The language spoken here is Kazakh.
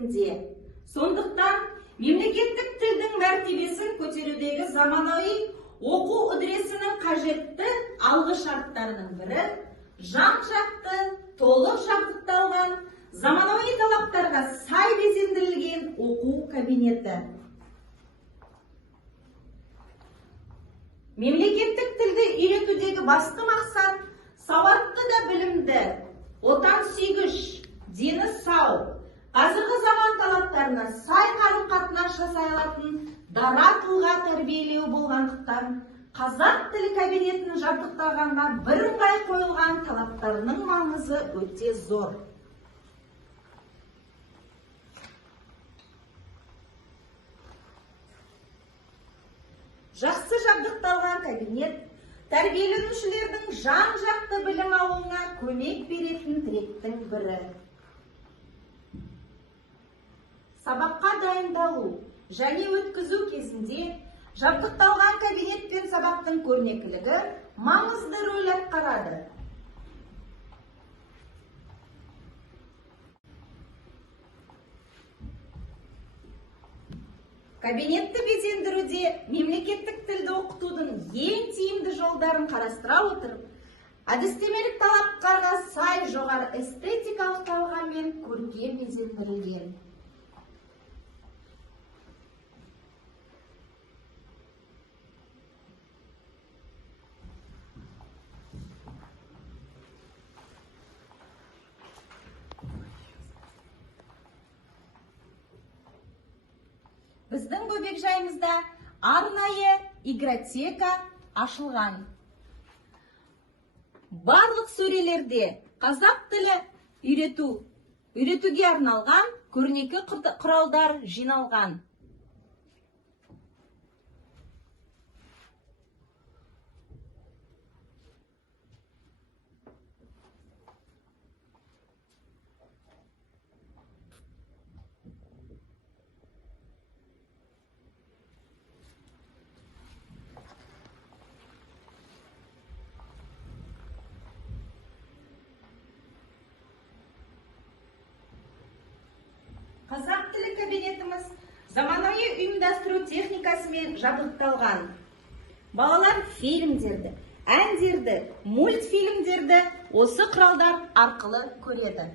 міндетінде. Сондықтан мемлекеттік тілдің мәртебесін көтерудегі заманауи оқу үдерісінің қажетті алғы шарттарының бірі жан-жақты, толық жабдықталған, заманауи талаптарға сай безендірілген оқу кабинеті. Мемлекеттік тілді үйретудегі басты мақсат сауатты да білімді, отан сүйгіш, дені сау, қазіргі заман талаптарына сай қарым-қатынас жасай алатын дара тұлға тәрбиелеу болғандықтан, қазақ тілі кабинетін жабдықтағанға бірыңғай қойылған талаптарының маңызы өте зор. Жақсы жабдықталған кабинет тәрбиеленушілердің жан-жақты білім алуына көмек беретін тіректің бірі. Сабаққа дайындалу және өткізу кезінде жабдықталған кабинет пен сабақтың көрнекілігі маңызды рөл атқарады. Кабинетті безендіруде мемлекеттік тілді оқытудың ең тиімді жолдарын қарастыра отырып, әдістемелік талаптарға сай жоғары эстетикалық талғаммен көркем безендірілген. Біздің бөбекжайымызда арнайы игротека ашылған. Барлық сөрелерде қазақ тілі үйретуге арналған көрнекі құралдар жиналған. Қазақ тілі кабинетіміз заманауи ұйымдастыру техникасымен жабдықталған. Балалар фильмдерді, әндерді, мультфильмдерді осы құралдар арқылы көреді.